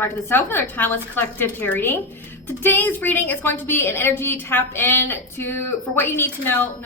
Aspire to the Self, another timeless collective tarot reading. Today's reading is going to be an energy tap in for what you need to know.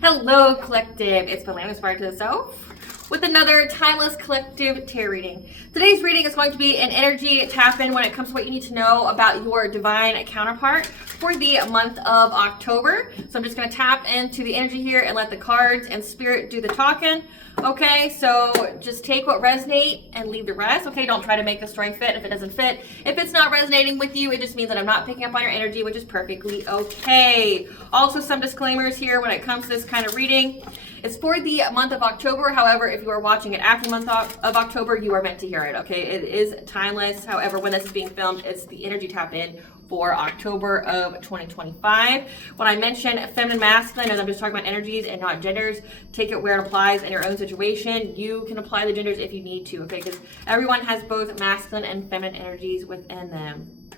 Hello, collective. It's Milestone, Aspire to the Self, with another timeless collective tarot reading. Today's reading is going to be an energy tap in when it comes to what you need to know about your divine counterpart for the month of October. So I'm just going to tap into the energy here and let the cards and spirit do the talking. Okay, so just take what resonates and leave the rest. Okay, don't try to make the story fit if it doesn't fit. If it's not resonating with you, it just means that I'm not picking up on your energy, which is perfectly okay. Also, some disclaimers here when it comes to this kind of reading. It's for the month of October. However, if you are watching it after the month of October, you are meant to hear it, okay? It is timeless. However, when this is being filmed, it's the energy tap in for October of 2025. When I mention feminine, masculine, and I'm just talking about energies and not genders, take it where it applies in your own situation. You can apply the genders if you need to, okay? Because everyone has both masculine and feminine energies within them.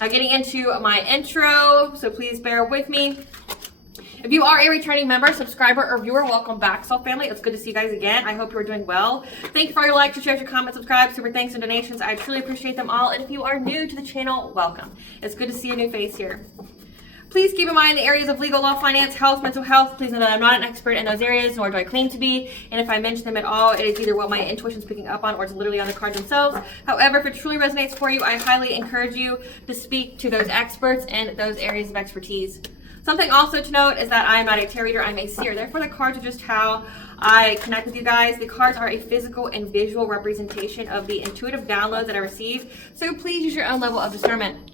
Now, getting into my intro, so please bear with me. If you are a returning member, subscriber, or viewer, welcome back, Soul Family. It's good to see you guys again. I hope you are doing well. Thank you for all your likes, your shares, your comments, subscribe, super thanks, and donations. I truly appreciate them all. And if you are new to the channel, welcome. It's good to see a new face here. Please keep in mind the areas of legal, law, finance, health, mental health. Please know that I'm not an expert in those areas, nor do I claim to be. And if I mention them at all, it is either what my intuition is picking up on or it's literally on the cards themselves. However, if it truly resonates for you, I highly encourage you to speak to those experts in those areas of expertise. Something also to note is that I am not a tarot reader, I'm a seer. Therefore, the cards are just how I connect with you guys. The cards are a physical and visual representation of the intuitive downloads that I receive. So please use your own level of discernment.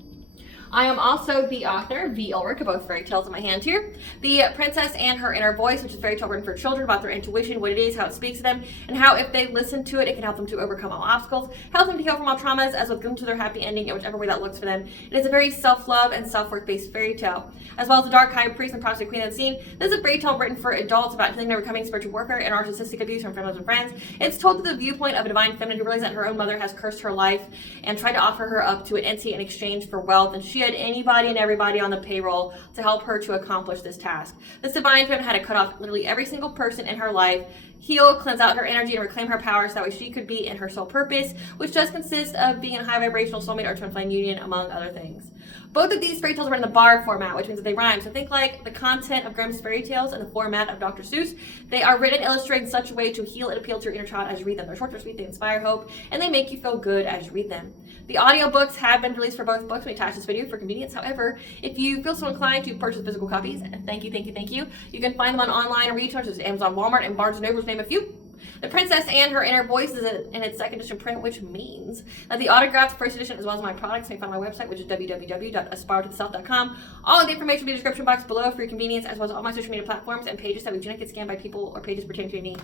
I am also the author, V. Ulrich, both fairy tales in my hand here. The Princess and Her Inner Voice, which is fairy tale written for children about their intuition, what it is, how it speaks to them, and how if they listen to it, it can help them to overcome all obstacles, help them to heal from all traumas, as well as get them to their happy ending in whichever way that looks for them. It is a very self-love and self-worth based fairy tale. As well as the Dark High Priest and Prostitute Queen Unseen, this is a fairy tale written for adults about healing and overcoming spiritual warfare and narcissistic abuse from families and friends. It's told through the viewpoint of a divine feminine who realized that her own mother has cursed her life and tried to offer her up to an entity in exchange for wealth, and she had anybody and everybody on the payroll to help her to accomplish this task. This divine feminine had to cut off literally every single person in her life, heal, cleanse out her energy, and reclaim her power so that way she could be in her soul purpose, which does consist of being a high vibrational soulmate or twin flame union, among other things. Both of these fairy tales are in the bar format, which means that they rhyme. So think like the content of Grimm's fairy tales in the format of Dr. Seuss. They are written and illustrated in such a way to heal and appeal to your inner child as you read them. They're short, they're sweet, they inspire hope, and they make you feel good as you read them. The audiobooks have been released for both books. We attach this video for convenience. However, if you feel so inclined to purchase physical copies, thank you. You can find them on online retailers such as Amazon, Walmart, and Barnes & Noble, to name a few. The Princess and Her Inner Voice is in its second edition print, which means that the autographed first edition, as well as my products, may find on my website, which is www.aspiraltotheself.com. All of the information will be in the description box below for your convenience, as well as all my social media platforms and pages that we do not get scammed by people or pages pertaining to me.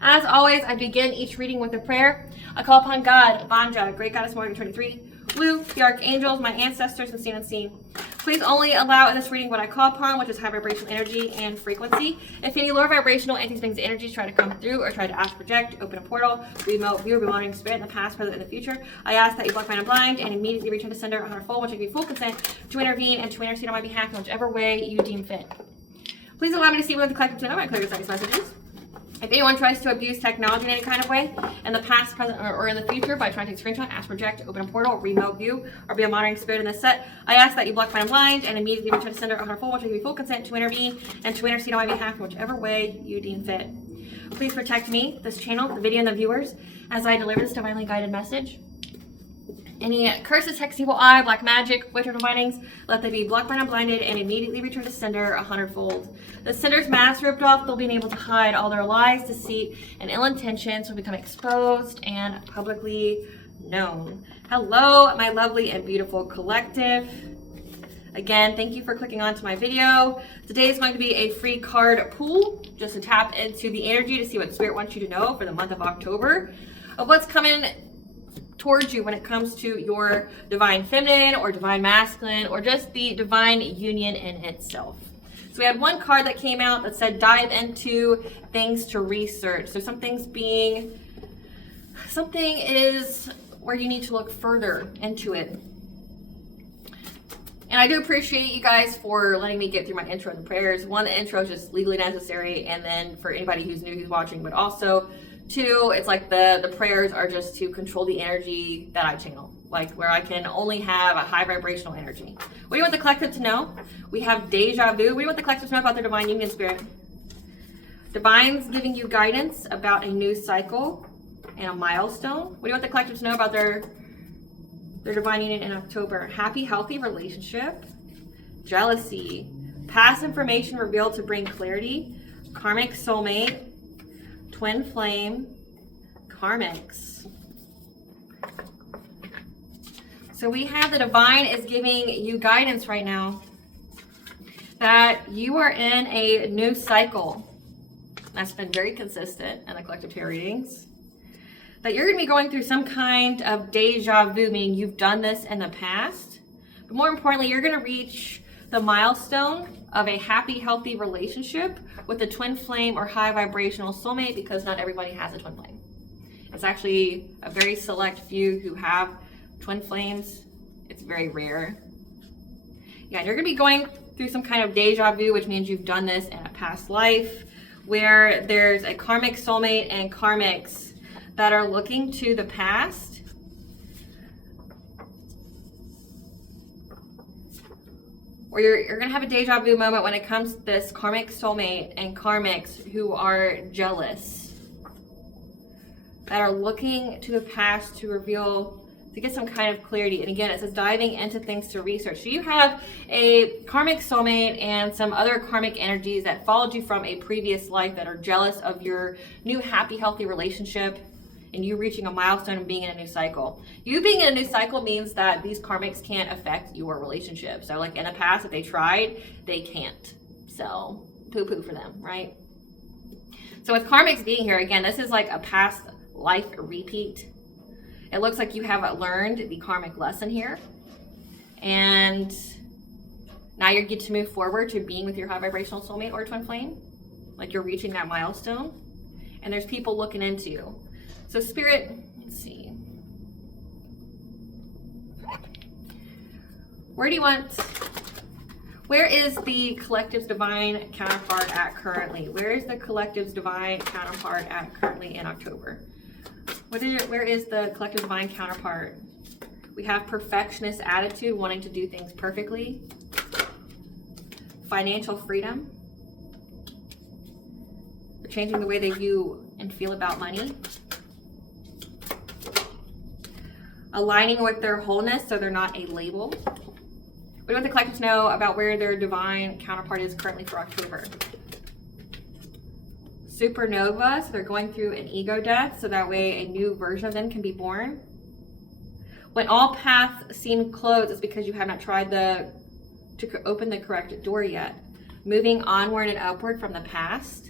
As always, I begin each reading with a prayer. I call upon God, Vanja, Great Goddess Morgan 23, Blue, the Archangels, my ancestors, and seen unseen. Please only allow in this reading what I call upon, which is high vibrational energy and frequency. If any lower vibrational anti-things energies try to come through or try to ask, project, open a portal, remote, view, or be monitoring spirit in the past, present, and the future, I ask that you block, mind, and blind, and immediately return to sender on her full, which I give you full consent to intervene and to intercede on my behalf in whichever way you deem fit. Please allow me to see whether the collective to know my clear concise messages. If anyone tries to abuse technology in any kind of way, in the past, present, or in the future, by trying to take a screenshot, ask, project, open a portal, remote view, or be a monitoring spirit in this set, I ask that you block, mind, and blind, and immediately return to sender on her full, which will give you full consent to intervene and to intercede on my behalf in whichever way you deem fit. Please protect me, this channel, the video, and the viewers as I deliver this divinely guided message. Any curses, hex, evil eye, black magic, witchcraft bindings, let them be blocked, blind, and blinded, and immediately return to sender 100-fold. The sender's mask ripped off, they'll be able to hide all their lies, deceit, and ill intentions will become exposed and publicly known. Hello, my lovely and beautiful collective. Again, thank you for clicking onto my video. Today is going to be a free card pool, just to tap into the energy to see what Spirit wants you to know for the month of October, of what's coming towards you when it comes to your divine feminine or divine masculine or just the divine union in itself. So we had one card that came out that said dive into things to research. So something is where you need to look further into it. And I do appreciate you guys for letting me get through my intro and the prayers. One, the intro is just legally necessary, and then for anybody who's new who's watching, but also Two, it's like the prayers are just to control the energy that I channel, like where I can only have a high vibrational energy. What do you want the collective to know? We have deja vu. What do you want the collective to know about their divine union spirit? Divine's giving you guidance about a new cycle and a milestone. What do you want the collective to know about their divine union in October? Happy, healthy relationship, jealousy, past information revealed to bring clarity, karmic soulmate, twin flame, karmics. So we have the divine is giving you guidance right now that you are in a new cycle. That's been very consistent in the collective tarot readings. That you're going to be going through some kind of deja vu, meaning you've done this in the past. But more importantly, you're going to reach the milestone of a happy, healthy relationship with a twin flame or high vibrational soulmate, because not everybody has a twin flame. It's actually a very select few who have twin flames. It's very rare. Yeah, you're going to be going through some kind of deja vu, which means you've done this in a past life, where there's a karmic soulmate and karmics that are looking to the past. Or you're going to have a deja vu moment when it comes to this karmic soulmate and karmics who are jealous, that are looking to the past to reveal, to get some kind of clarity. And again, it says diving into things to research. So you have a karmic soulmate and some other karmic energies that followed you from a previous life that are jealous of your new happy, healthy relationship and you reaching a milestone and being in a new cycle. You being in a new cycle means that these karmics can't affect your relationship. So like in the past, if they tried, they can't. So poo-poo for them, right? So with karmics being here, again, this is like a past life repeat. It looks like you have learned the karmic lesson here. And now you get to move forward to being with your high vibrational soulmate or twin flame. Like you're reaching that milestone. And there's people looking into you. So Spirit, let's see. Where is the collective's divine counterpart at currently? Where is the collective's divine counterpart at currently in October? Where is the collective divine counterpart? We have perfectionist attitude, wanting to do things perfectly. Financial freedom. They're changing the way they view and feel about money. Aligning with their wholeness so they're not a label. What do you want the collective to know about where their divine counterpart is currently for October? Supernova, so they're going through an ego death, so that way a new version of them can be born. When all paths seem closed, it's because you have not tried to open the correct door yet. Moving onward and upward from the past.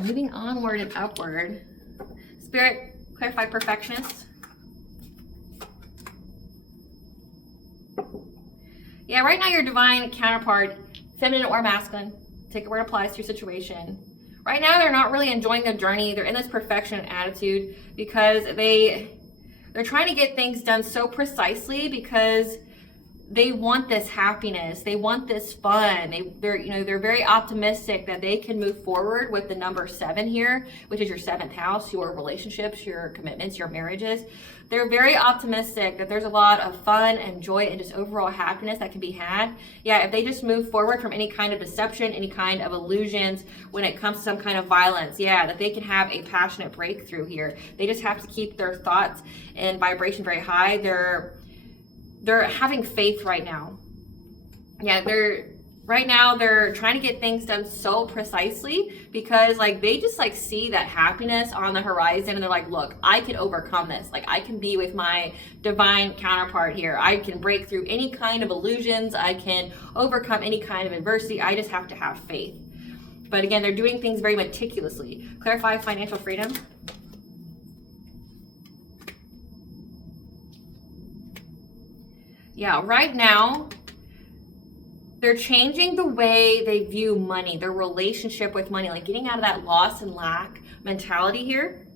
Moving onward and upward. Spirit, clarify perfectionist. Yeah, right now your divine counterpart, feminine or masculine, take it where it applies to your situation. Right now they're not really enjoying the journey. They're in this perfection attitude because they're trying to get things done so precisely because they want this happiness. They want this fun. They're very optimistic that they can move forward with the number 7 here, which is your 7th house, your relationships, your commitments, your marriages. They're very optimistic that there's a lot of fun and joy and just overall happiness that can be had. Yeah, if they just move forward from any kind of deception, any kind of illusions when it comes to some kind of violence, yeah, that they can have a passionate breakthrough here. They just have to keep their thoughts and vibration very high. They're having faith right now. Yeah, they're trying to get things done so precisely because like they just like see that happiness on the horizon and they're like, look, I can overcome this. Like I can be with my divine counterpart here. I can break through any kind of illusions. I can overcome any kind of adversity. I just have to have faith. But again, they're doing things very meticulously. Clarify financial freedom. Yeah, right now, they're changing the way they view money, their relationship with money, like getting out of that loss and lack mentality here.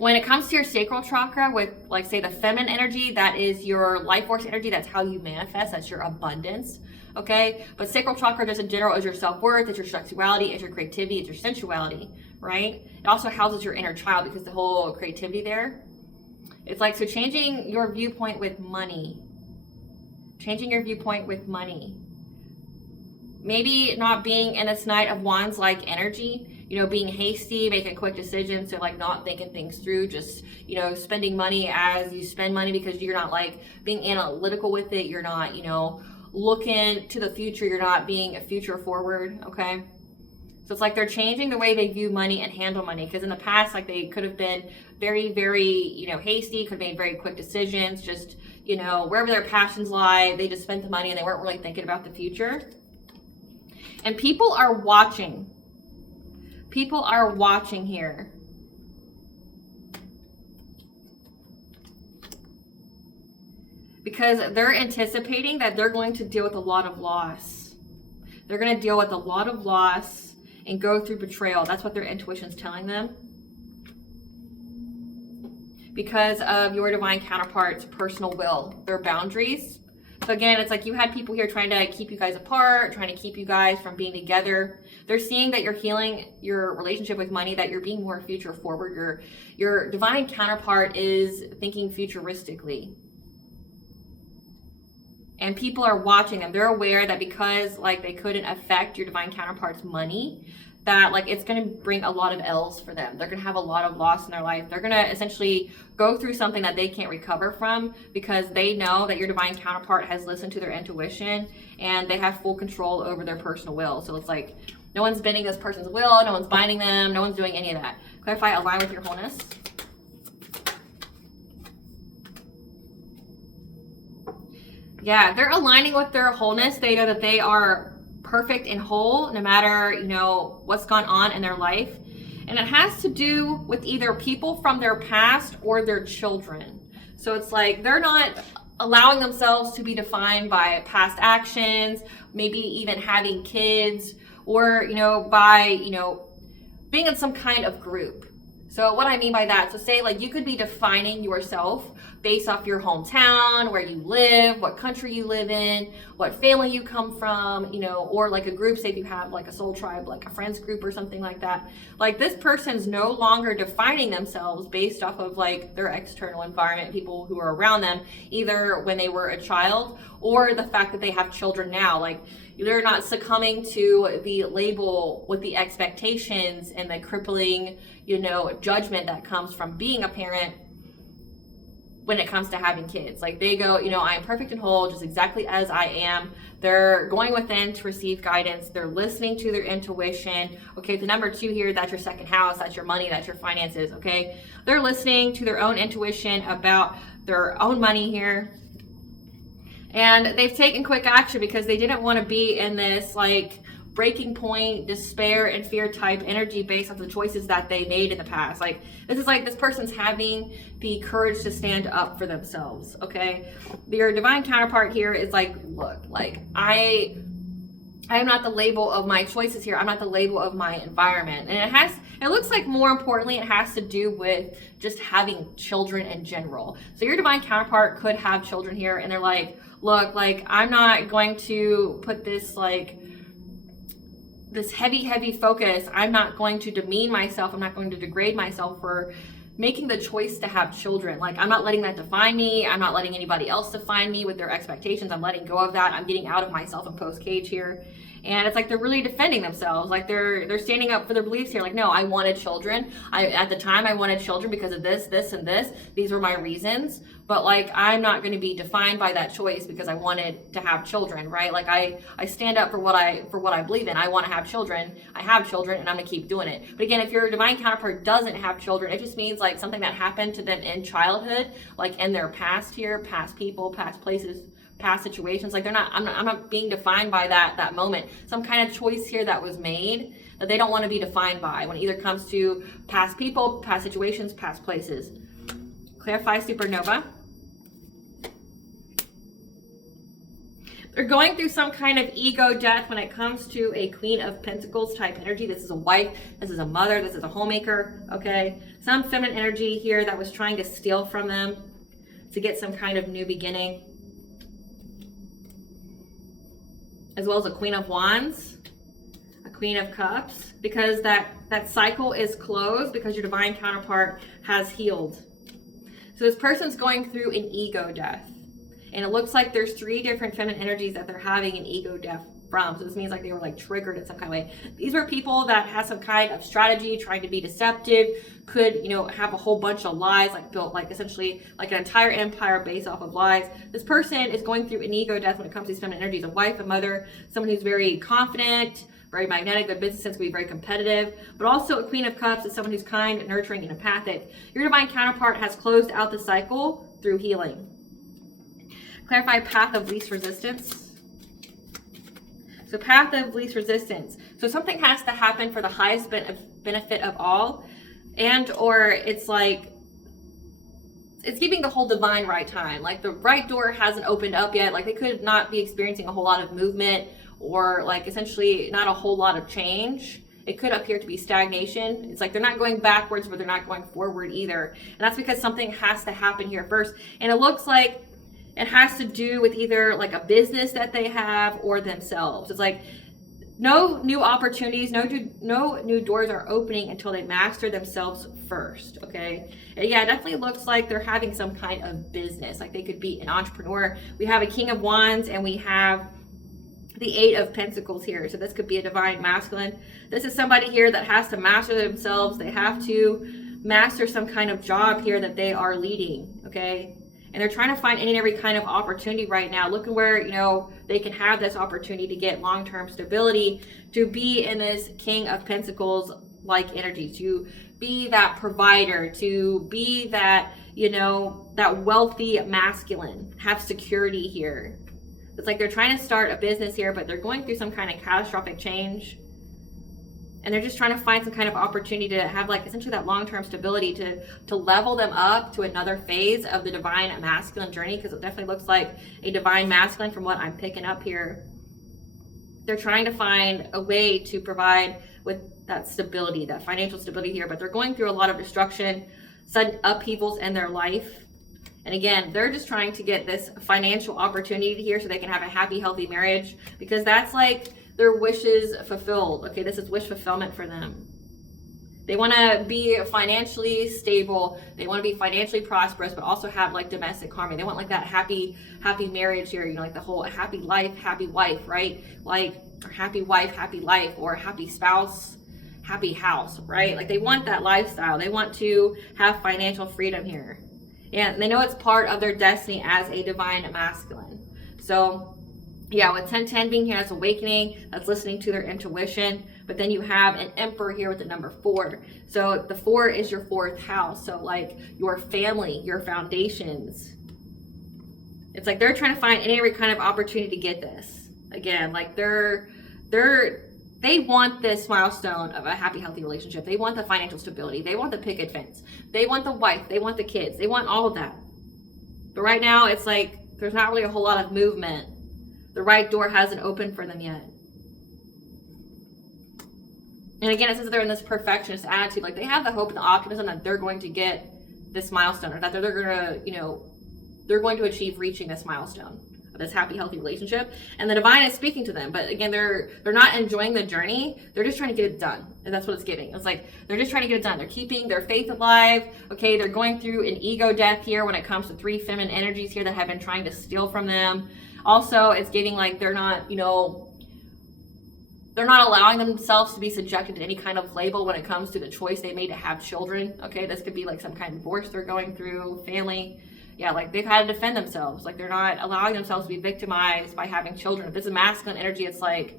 When it comes to your sacral chakra with, like, say, the feminine energy, that is your life force energy. That's how you manifest. That's your abundance. Okay? But sacral chakra just in general is your self-worth, it's your sexuality, it's your creativity, it's your sensuality, right? It also houses your inner child because the whole creativity there. It's like, so changing your viewpoint with money. Changing your viewpoint with money. Maybe not being in this Knight of Wands like energy, you know, being hasty, making quick decisions, so like not thinking things through, just, you know, spending money as you spend money because you're not like being analytical with it. You're not, you know, looking to the future. You're not being a future forward. Okay. So it's like they're changing the way they view money and handle money, because in the past, like, they could have been very, very, you know, hasty, could have made very quick decisions, just, you know, wherever their passions lie, they just spent the money and they weren't really thinking about the future. And people are watching. People are watching here. Because they're anticipating that they're going to deal with a lot of loss. They're going to deal with a lot of loss and go through betrayal. That's what their intuition's telling them. Because of your divine counterpart's personal will, their boundaries. So again, it's like you had people here trying to keep you guys apart, trying to keep you guys from being together. They're seeing that you're healing your relationship with money, that you're being more future forward. Your divine counterpart is thinking futuristically. And people are watching them. They're aware that because, like, they couldn't affect your divine counterpart's money, that, like, it's going to bring a lot of L's for them. They're going to have a lot of loss in their life. They're going to essentially go through something that they can't recover from, because they know that your divine counterpart has listened to their intuition and they have full control over their personal will. So it's like no one's bending this person's will, no one's binding them, no one's doing any of that. Clarify, align with your wholeness. Yeah, they're aligning with their wholeness. They know that they are perfect and whole no matter, you know, what's gone on in their life. And it has to do with either people from their past or their children. So it's like they're not allowing themselves to be defined by past actions, maybe even having kids, or, you know, by, you know, being in some kind of group. So what I mean by that, so say, like, you could be defining yourself based off your hometown, where you live, what country you live in, what family you come from, you know, or like a group, say if you have like a soul tribe, like a friends group or something like that. Like, this person's no longer defining themselves based off of like their external environment, people who are around them, either when they were a child or the fact that they have children now. Like, they're not succumbing to the label with the expectations and the crippling, you know, judgment that comes from being a parent when it comes to having kids. Like, they go, you know, I am perfect and whole just exactly as I am. They're going within to receive guidance. They're listening to their intuition. Okay, the number 2 here, that's your second house, that's your money, that's your finances. Okay, they're listening to their own intuition about their own money here. And they've taken quick action because they didn't want to be in this like breaking point, despair, and fear type energy based on the choices that they made in the past. Like, this is like this person's having the courage to stand up for themselves. Okay, your divine counterpart here is like, look, like, I am not the label of my choices here. I'm not the label of my environment. And it looks like more importantly, it has to do with just having children in general. So your divine counterpart could have children here, and they're like, look, like, I'm not going to put this like this heavy focus. I'm not going to demean myself. I'm not going to degrade myself for making the choice to have children. Like, I'm not letting that define me. I'm not letting anybody else define me with their expectations. I'm letting go of that. I'm getting out of my self-imposed cage here. And it's like they're really defending themselves. Like, they're standing up for their beliefs here. Like, no, I wanted children. At the time I wanted children because of this, and this. These were my reasons. But like, I'm not going to be defined by that choice because I wanted to have children, right? Like, I stand up for what I believe in. I want to have children. I have children, and I'm going to keep doing it. But again, if your divine counterpart doesn't have children, it just means like something that happened to them in childhood, like in their past here, past people, past places, past situations. Like, I'm not being defined by that moment. Some kind of choice here that was made that they don't want to be defined by when it either comes to past people, past situations, past places. Clarify, supernova. They're going through some kind of ego death when it comes to a Queen of Pentacles type energy. This is a wife, this is a mother, this is a homemaker, okay? Some feminine energy here that was trying to steal from them to get some kind of new beginning. As well as a Queen of Wands, a Queen of Cups, because that cycle is closed because your divine counterpart has healed. So this person's going through an ego death. And it looks like there's 3 different feminine energies that they're having an ego death from. So this means like they were like triggered in some kind of way. These were people that had some kind of strategy, trying to be deceptive, could, have a whole bunch of lies, like built like essentially like an entire empire based off of lies. This person is going through an ego death when it comes to these feminine energies. A wife, a mother, someone who's very confident, very magnetic, good business sense, can be very competitive, but also a Queen of Cups is someone who's kind, nurturing, and empathic. Your divine counterpart has closed out the cycle through healing. Clarify path of least resistance. So path of least resistance. So something has to happen for the highest benefit of all, and or it's like it's giving the whole divine right time. Like the right door hasn't opened up yet. Like they could not be experiencing a whole lot of movement, or like essentially not a whole lot of change. It could appear to be stagnation. It's like they're not going backwards, but they're not going forward either. And that's because something has to happen here first. And it looks like it has to do with either like a business that they have or themselves. It's like no new opportunities, no new doors are opening until they master themselves first, okay? And yeah, it definitely looks like they're having some kind of business. Like they could be an entrepreneur. We have a King of Wands and we have the 8 of Pentacles here. So this could be a divine masculine. This is somebody here that has to master themselves. They have to master some kind of job here that they are leading, okay? And they're trying to find any and every kind of opportunity right now. Look at where, they can have this opportunity to get long-term stability, to be in this King of Pentacles like energy, to be that provider, to be that, that wealthy masculine, have security here. It's like they're trying to start a business here, but they're going through some kind of catastrophic change. And they're just trying to find some kind of opportunity to have like essentially that long-term stability to level them up to another phase of the divine masculine journey, because it definitely looks like a divine masculine from what I'm picking up here. They're trying to find a way to provide with that stability, that financial stability here, but they're going through a lot of destruction, sudden upheavals in their life. And again, they're just trying to get this financial opportunity here so they can have a happy, healthy marriage, because that's like their wishes fulfilled. Okay, this is wish fulfillment for them. They want to be financially stable. They want to be financially prosperous, but also have like domestic harmony. They want like that happy marriage here, like the whole happy life, happy wife, right? Like happy wife, happy life, or happy spouse, happy house, right? Like they want that lifestyle. They want to have financial freedom here. And they know it's part of their destiny as a divine masculine. So yeah, with 1010 being here, that's awakening, that's listening to their intuition. But then you have an Emperor here with the number 4. So the 4 is your 4th house. So like your family, your foundations. It's like they're trying to find any kind of opportunity to get this. Again, like they want this milestone of a happy, healthy relationship. They want the financial stability. They want the picket fence. They want the wife. They want the kids. They want all of that. But right now, it's like there's not really a whole lot of movement. The right door hasn't opened for them yet. And again, it says they're in this perfectionist attitude. Like they have the hope and the optimism that they're going to get this milestone, or that they're going to, they're going to achieve reaching this milestone of this happy, healthy relationship. And the divine is speaking to them. But again, they're not enjoying the journey. They're just trying to get it done. And that's what it's giving. It's like they're just trying to get it done. They're keeping their faith alive. Okay, they're going through an ego death here when it comes to 3 feminine energies here that have been trying to steal from them. Also, it's giving like they're not, they're not allowing themselves to be subjected to any kind of label when it comes to the choice they made to have children. Okay, this could be like some kind of divorce they're going through, family. Yeah, like they've had to defend themselves. Like they're not allowing themselves to be victimized by having children. If this is masculine energy, it's like,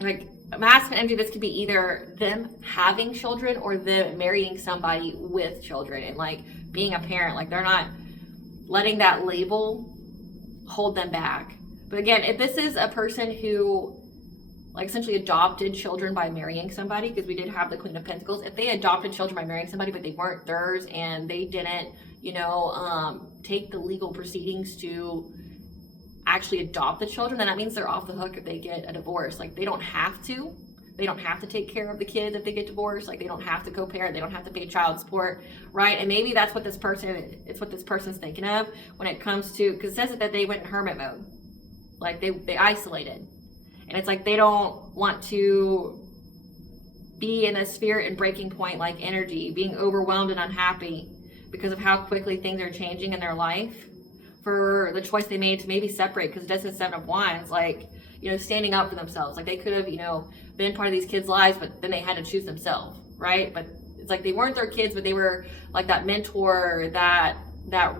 like masculine energy, this could be either them having children or them marrying somebody with children and like being a parent. Like they're not letting that label hold them back. But again, if this is a person who like essentially adopted children by marrying somebody, because we did have the Queen of Pentacles, if they adopted children by marrying somebody but they weren't theirs and they didn't take the legal proceedings to actually adopt the children, then that means they're off the hook if they get a divorce. Like, they don't have to. They don't have to take care of the kids if they get divorced. Like, they don't have to co-parent. They don't have to pay child support, right? And maybe that's what it's what this person's thinking of when it comes to, because it says that they went in hermit mode. Like, they isolated. And it's like they don't want to be in a spirit and breaking point like energy, being overwhelmed and unhappy because of how quickly things are changing in their life, for the choice they made to maybe separate, because it does have 7 of Wands, like, standing up for themselves. Like, they could have, been part of these kids' lives, but then they had to choose themselves, right? But it's like they weren't their kids, but they were like that mentor, that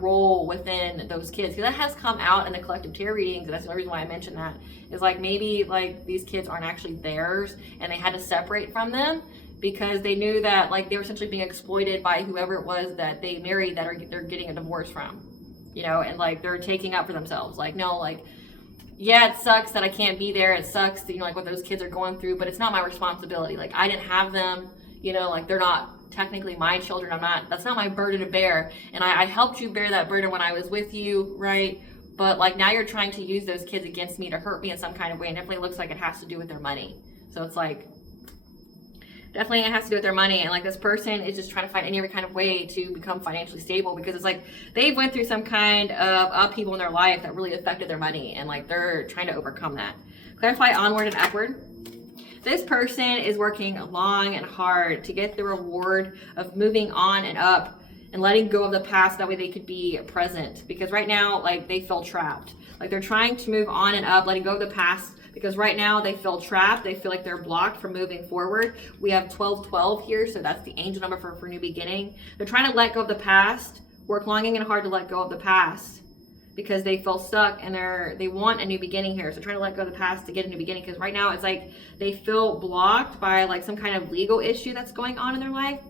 role within those kids. Because that has come out in the collective tarot readings, and that's the only reason why I mentioned that, is like maybe like these kids aren't actually theirs, and they had to separate from them because they knew that like they were essentially being exploited by whoever it was that they married, that they're getting a divorce from. And like they're taking up for themselves. Like, no, like, yeah, it sucks that I can't be there. It sucks that, like what those kids are going through, but it's not my responsibility. Like, I didn't have them, like they're not technically my children. That's not my burden to bear. And I helped you bear that burden when I was with you, right? But like now you're trying to use those kids against me to hurt me in some kind of way. And definitely looks like it has to do with their money. So it's like, definitely it has to do with their money. And like this person is just trying to find any other kind of way to become financially stable, because it's like they went through some kind of upheaval in their life that really affected their money, and like they're trying to overcome that. Clarify onward and upward. This person is working long and hard to get the reward of moving on and up and letting go of the past. That way they could be present, because right now like they feel trapped. Like they're trying to move on and up, letting go of the past, because right now they feel trapped. They feel like they're blocked from moving forward. We have 1212 here, so that's the angel number for new beginning. They're trying to let go of the past, work long and hard to let go of the past, because they feel stuck and they want a new beginning here. So trying to let go of the past to get a new beginning, because right now it's like they feel blocked by like some kind of legal issue that's going on in their life.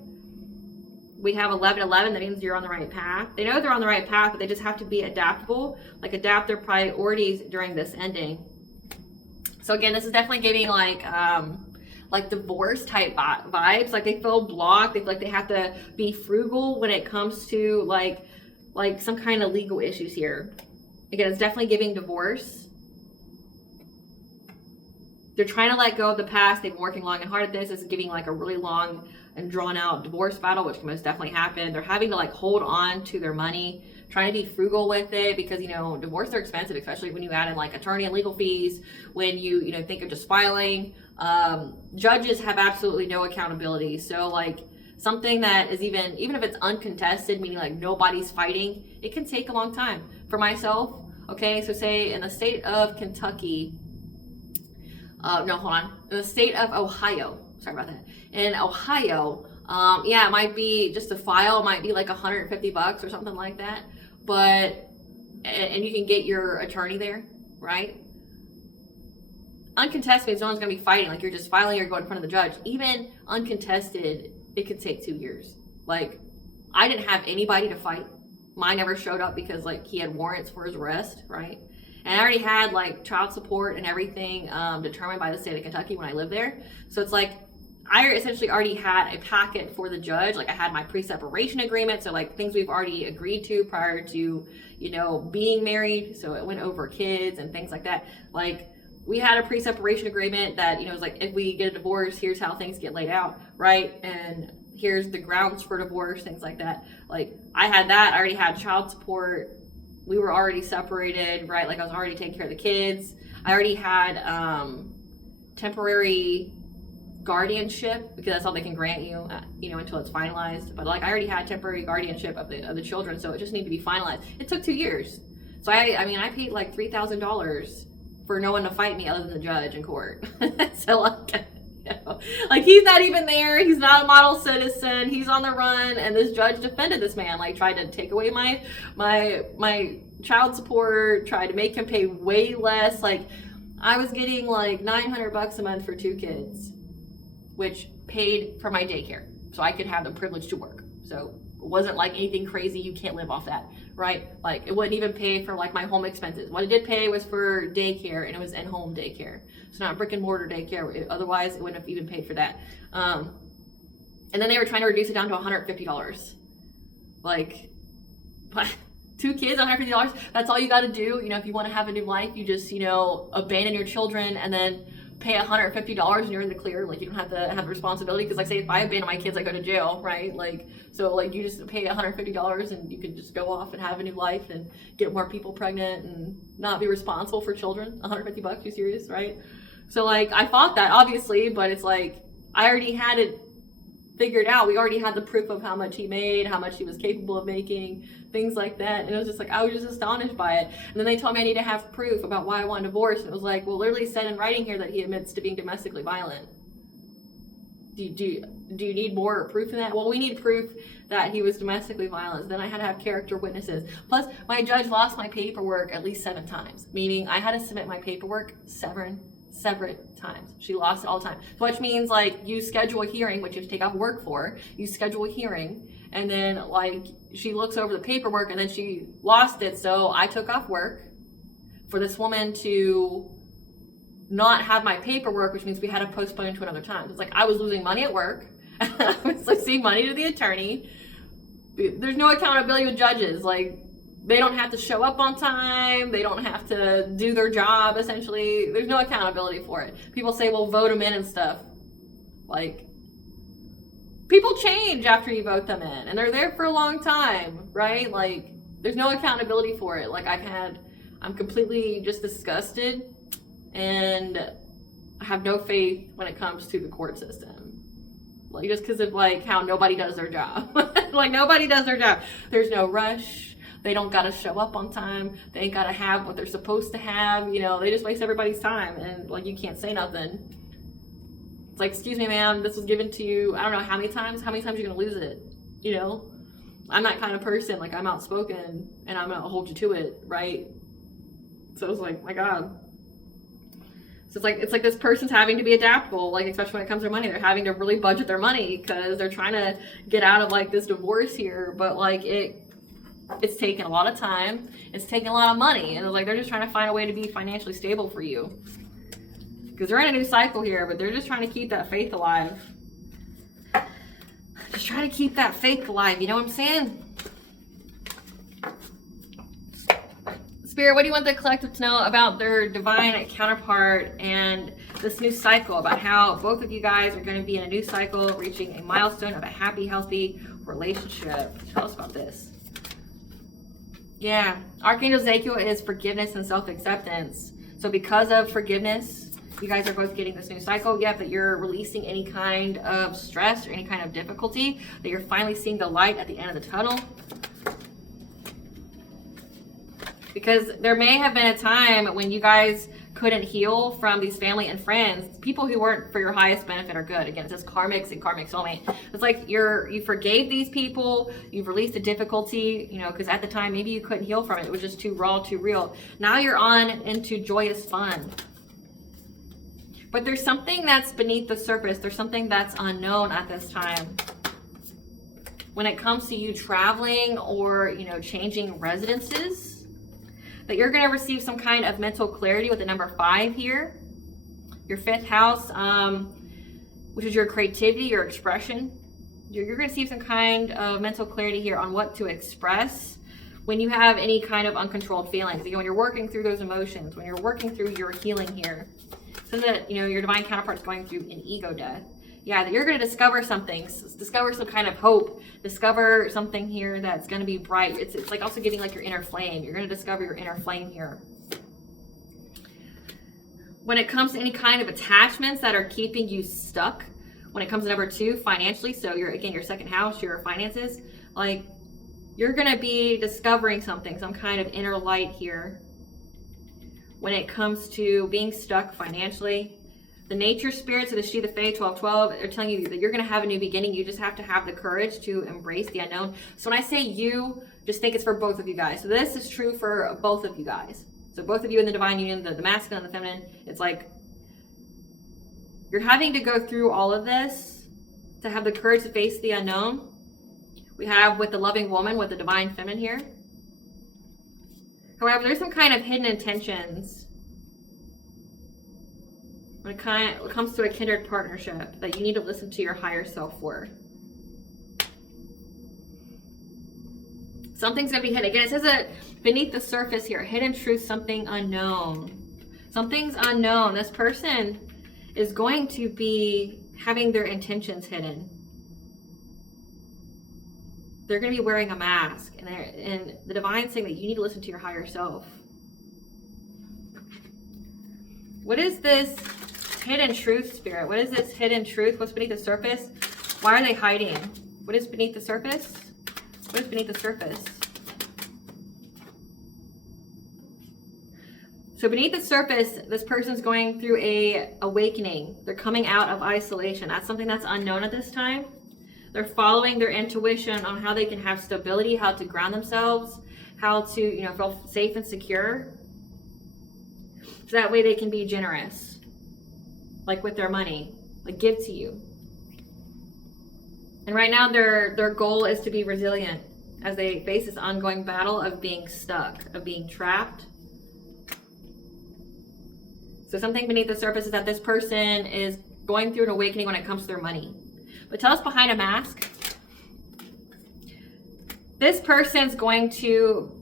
We have 1111, that means you're on the right path. They know they're on the right path, but they just have to be adaptable, like adapt their priorities during this ending. So again, this is definitely giving like divorce type vibes. Like they feel blocked. They feel like they have to be frugal when it comes to like some kind of legal issues here. Again, it's definitely giving divorce. They're trying to let go of the past. They've been working long and hard at this. This is giving like a really long and drawn out divorce battle, which can most definitely happen. They're having to like hold on to their money, trying to be frugal with it, because divorces are expensive, especially when you add in like attorney and legal fees, when you think of just filing. Judges have absolutely no accountability. So like something that is even if it's uncontested, meaning like nobody's fighting, it can take a long time. For myself, okay, so say in the state of Kentucky, in the state of Ohio, sorry about that, in Ohio, it might be just a file, might be like $150 or something like that, but and you can get your attorney there, right? Uncontested means no one's going to be fighting. Like you're just filing or going in front of the judge. Even uncontested, it could take 2 years. Like I didn't have anybody to fight. Mine never showed up because like he had warrants for his arrest, right? And I already had like child support and everything determined by the state of Kentucky when I lived there. So it's like I essentially already had a packet for the judge. Like I had my pre-separation agreement. So like things we've already agreed to prior to, being married. So it went over kids and things like that. Like we had a pre-separation agreement that, it was like, if we get a divorce, here's how things get laid out, right? And here's the grounds for divorce, things like that. Like I had that. I already had child support. We were already separated, right? Like I was already taking care of the kids. I already had temporary guardianship, because that's all they can grant you, until it's finalized. But like I already had temporary guardianship of the children, so it just needed to be finalized. It took 2 years. So I paid like $3,000 for no one to fight me other than the judge in court. So like he's not even there. He's not a model citizen. He's on the run, and this judge defended this man. Like tried to take away my child support. Tried to make him pay way less. Like I was getting like $900 a month for 2 kids, which paid for my daycare, so I could have the privilege to work. So it wasn't like anything crazy. You can't live off that, right? Like it wouldn't even pay for like my home expenses. What it did pay was for daycare, and it was in-home daycare. So not brick and mortar daycare. Otherwise, it wouldn't have even paid for that. And then they were trying to reduce it down to $150. Like But 2 kids, $150, that's all you got to do. You know, if you want to have a new life, you just, you know, abandon your children and then pay $150 and you're in the clear. Like, you don't have to have the responsibility, because like, say if I abandon my kids, I go to jail, right? Like, so like, you just pay $150 and you can just go off and have a new life and get more people pregnant and not be responsible for children. $150, you serious, right? So like, I fought that, obviously, but it's like, I already had it figured out. We already had the proof of how much he made, how much he was capable of making, things like that. And it was just like, I was just astonished by it. And then they told me I need to have proof about why I want a divorce. And it was like, well, literally said in writing here that he admits to being domestically violent. Do you need more proof than that? Well, we need proof that he was domestically violent. Then I had to have character witnesses. Plus, my judge lost my paperwork at least 7 times, meaning I had to submit my paperwork separate times. She lost it all the time, which means like, you schedule a hearing, which you have to take off work for. You schedule a hearing, and then like, she looks over the paperwork, and then she lost it. So I took off work for this woman to not have my paperwork, which means we had to postpone it to another time. It's like, I was losing money at work. I was losing money to the attorney. There's no accountability with judges. Like, they don't have to show up on time. They don't have to do their job, essentially. There's no accountability for it. People say, well, vote them in and stuff. Like, people change after you vote them in, and they're there for a long time, right? Like, there's no accountability for it. Like, I'm completely just disgusted, and I have no faith when it comes to the court system. Like, just because of like how nobody does their job. Like, nobody does their job. There's no rush. They don't got to show up on time. They ain't got to have what they're supposed to have. You know, they just waste everybody's time, and like, you can't say nothing. It's like, excuse me, ma'am, this was given to you, I don't know how many times you're going to lose it. You know, I'm that kind of person. Like, I'm outspoken, and I'm going to hold you to it, right? So it's like, my God. So it's like this person's having to be adaptable, like, especially when it comes to money. They're having to really budget their money because they're trying to get out of like this divorce here. But like, it's taken a lot of time. It's taken a lot of money. And it's like, they're just trying to find a way to be financially stable for you. Because they're in a new cycle here, but they're just trying to keep that faith alive. Just trying to keep that faith alive. You know what I'm saying? Spirit, what do you want the collective to know about their divine counterpart and this new cycle, about how both of you guys are going to be in a new cycle, reaching a milestone of a happy, healthy relationship? Tell us about this. Yeah, Archangel Ezekiel is forgiveness and self-acceptance. So because of forgiveness, you guys are both getting this new cycle. Yeah, that you're releasing any kind of stress or any kind of difficulty, that you're finally seeing the light at the end of the tunnel. Because there may have been a time when you guys couldn't heal from these family and friends, people who weren't for your highest benefit or good. Again, it says karmics and karmic soulmate. It's like you forgave these people, you've released the difficulty, you know, because at the time maybe you couldn't heal from it. It was just too raw, too real. Now you're on into joyous fun. But there's something that's beneath the surface. There's something that's unknown at this time. When it comes to you traveling or, you know, changing residences, that you're going to receive some kind of mental clarity with the number 5 here. Your 5th house, which is your creativity, your expression. You're going to receive some kind of mental clarity here on what to express when you have any kind of uncontrolled feelings. You know, when you're working through those emotions, when you're working through your healing here. So that, you know, your divine counterpart is going through an ego death. Yeah, that you're going to discover something, discover some kind of hope, discover something here that's going to be bright. It's like also getting like your inner flame. You're going to discover your inner flame here. When it comes to any kind of attachments that are keeping you stuck, when it comes to number 2, financially, so your 2nd house, your finances, like, you're going to be discovering something, some kind of inner light here. When it comes to being stuck financially, the nature spirits of the She, the Fae, 1212 are telling you that you're going to have a new beginning. You just have to have the courage to embrace the unknown. So when I say you, just think it's for both of you guys. So this is true for both of you guys. So both of you in the divine union, the masculine and the feminine, it's like you're having to go through all of this to have the courage to face the unknown. We have with the loving woman, with the divine feminine here. However, there's some kind of hidden intentions when it comes to a kindred partnership that you need to listen to your higher self for. Something's going to be hidden. Again, it says that beneath the surface here, hidden truth, something unknown. Something's unknown. This person is going to be having their intentions hidden. They're going to be wearing a mask. And the divine's saying that you need to listen to your higher self. What is this hidden truth, Spirit? What is this hidden truth? What's beneath the surface? Why are they hiding? What is beneath the surface? What is beneath the surface? So beneath the surface, this person's going through a awakening. They're coming out of isolation. That's something that's unknown at this time. They're following their intuition on how they can have stability, how to ground themselves, how to, feel safe and secure. So that way they can be generous, like with their money, like give to you. And right now their goal is to be resilient as they face this ongoing battle of being stuck, of being trapped. So something beneath the surface is that this person is going through an awakening when it comes to their money. But tell us behind a mask. This person's going to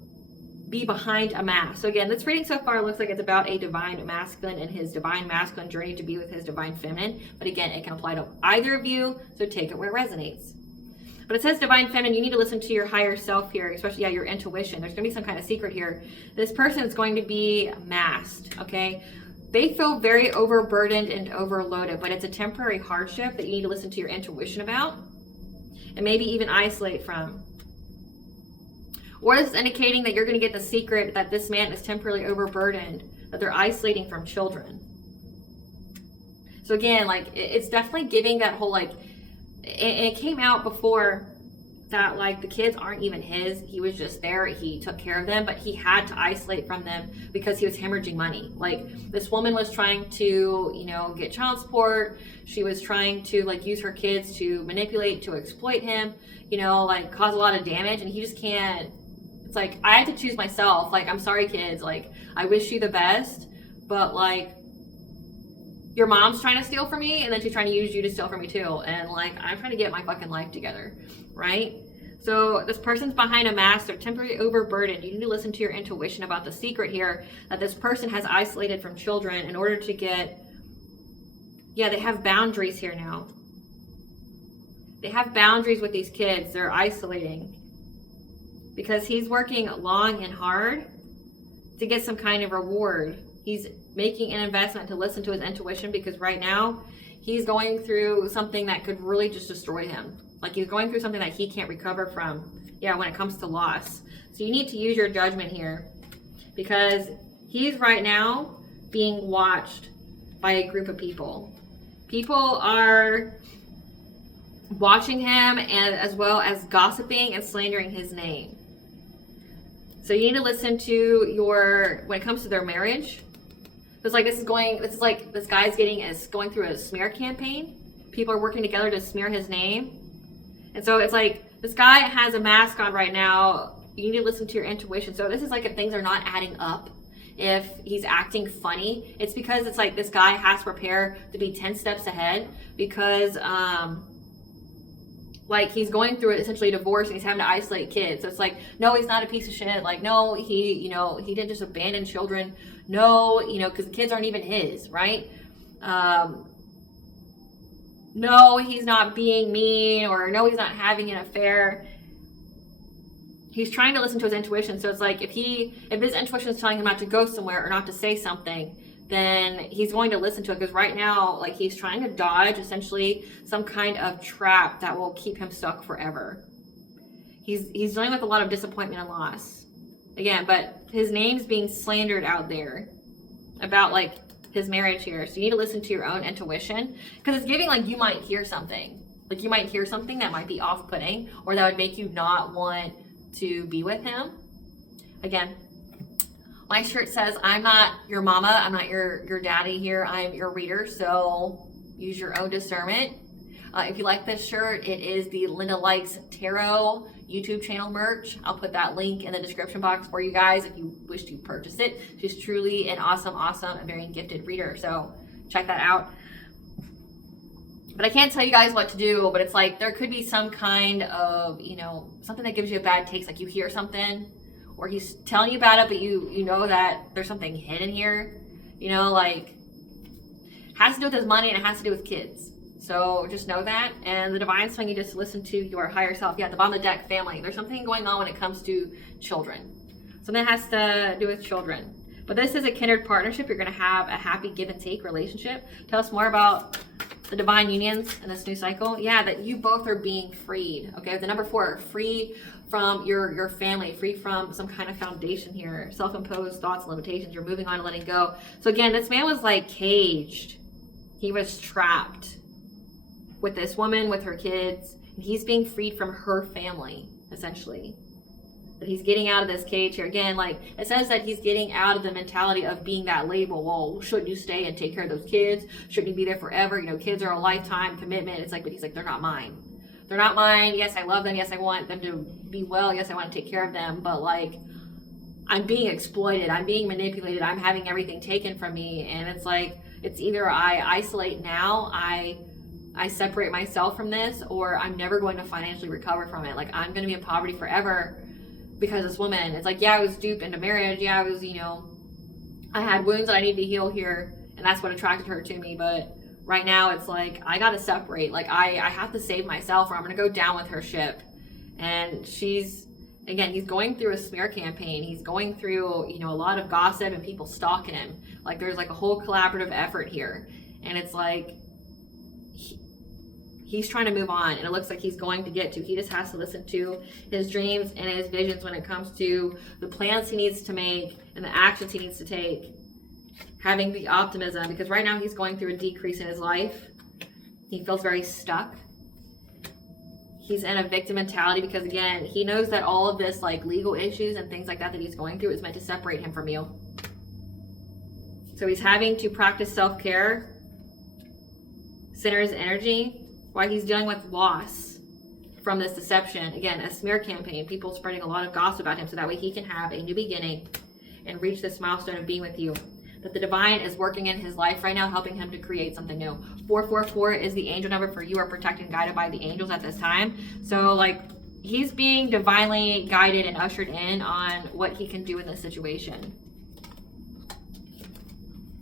be behind a mask. So again, this reading so far looks like it's about a divine masculine and his divine masculine journey to be with his divine feminine. But again, it can apply to either of you, so take it where it resonates. But it says divine feminine, you need to listen to your higher self here, especially, your intuition. There's going to be some kind of secret here. This person is going to be masked, okay? They feel very overburdened and overloaded, but it's a temporary hardship that you need to listen to your intuition about and maybe even isolate from. Or this is indicating that you're going to get the secret that this man is temporarily overburdened, that they're isolating from children. So again, it's definitely giving that whole, it came out before that, the kids aren't even his. He was just there. He took care of them, but he had to isolate from them because he was hemorrhaging money. This woman was trying to, get child support. She was trying to, use her kids to manipulate, to exploit him, cause a lot of damage. And he just can't. It's I had to choose myself. I'm sorry, kids. I wish you the best, but, your mom's trying to steal from me, and then she's trying to use you to steal from me too. And I'm trying to get my fucking life together, right? So this person's behind a mask. They're temporarily overburdened. You need to listen to your intuition about the secret here that this person has isolated from children in order to get, they have boundaries here now. They have boundaries with these kids. They're isolating because he's working long and hard to get some kind of reward. He's making an investment to listen to his intuition because right now he's going through something that could really just destroy him. He's going through something that he can't recover from. When it comes to loss. So you need to use your judgment here because he's right now being watched by a group of people. People are watching him and as well as gossiping and slandering his name. So you need to listen to when it comes to their marriage. It's this guy's going through a smear campaign. People are working together to smear his name. And so it's this guy has a mask on right now. You need to listen to your intuition. So this is if things are not adding up, if he's acting funny, it's because it's this guy has to prepare to be 10 steps ahead because he's going through essentially a divorce and he's having to isolate kids. So it's no, he's not a piece of shit. No, he didn't just abandon children. No, because the kids aren't even his, right? No, he's not being mean, or no, he's not having an affair. He's trying to listen to his intuition. So it's if his intuition is telling him not to go somewhere or not to say something, then he's going to listen to it because right now, he's trying to dodge essentially some kind of trap that will keep him stuck forever. He's dealing with a lot of disappointment and loss. Again, but his name's being slandered out there about his marriage here. So you need to listen to your own intuition because it's giving you might hear something. You might hear something that might be off-putting or that would make you not want to be with him. Again, my shirt says, I'm not your mama, I'm not your daddy here, I'm your reader, so use your own discernment. If you like this shirt, it is the Linda Likes Tarot YouTube channel merch. I'll put that link in the description box for you guys if you wish to purchase it. She's truly an awesome, and very gifted reader, so check that out. But I can't tell you guys what to do, but it's like there could be some kind of, you know, something that gives you a bad taste. Like you hear something or he's telling you about it, but you know that there's something hidden here, you know, like has to do with his money and it has to do with kids. So just know that. And the divine's telling you just listen to your higher self. Yeah, at the bottom of the deck, family. There's something going on when it comes to children. Something that has to do with children. But this is a kindred partnership. You're going to have a happy give and take relationship. Tell us more about the divine unions in this new cycle. Yeah, that you both are being freed. Okay, the number 4, free from your family, free from some kind of foundation here, self-imposed thoughts and limitations. You're moving on and letting go. So again, this man was like caged. He was trapped with this woman, with her kids, and he's being freed from her family, essentially. That he's getting out of this cage here. Again, like it says that he's getting out of the mentality of being that label. Well, shouldn't you stay and take care of those kids? Shouldn't you be there forever? You know, kids are a lifetime commitment. It's like, but he's like, they're not mine. They're not mine. Yes, I love them. Yes, I want them to be well. Yes, I want to take care of them. But like, I'm being exploited. I'm being manipulated. I'm having everything taken from me. And it's like, it's either I isolate now, I separate myself from this, or I'm never going to financially recover from it. Like I'm going to be in poverty forever because this woman, it's like, yeah, I was duped into marriage. Yeah, I was, you know, I had wounds that I need to heal here. And that's what attracted her to me. But right now it's like, I got to separate. Like I have to save myself or I'm going to go down with her ship. And again, he's going through a smear campaign. He's going through, you know, a lot of gossip and people stalking him. Like there's like a whole collaborative effort here. And it's like, he's trying to move on, and it looks like he's going to get to. He just has to listen to his dreams and his visions when it comes to the plans he needs to make and the actions he needs to take. Having the optimism, because right now he's going through a decrease in his life. He feels very stuck. He's in a victim mentality because, again, he knows that all of this, like legal issues and things like that he's going through is meant to separate him from you. So he's having to practice self-care, center his energy, while he's dealing with loss from this deception. Again, a smear campaign, people spreading a lot of gossip about him so that way he can have a new beginning and reach this milestone of being with you. That the divine is working in his life right now, helping him to create something new. 444 is the angel number for you are protected and guided by the angels at this time. So like he's being divinely guided and ushered in on what he can do in this situation.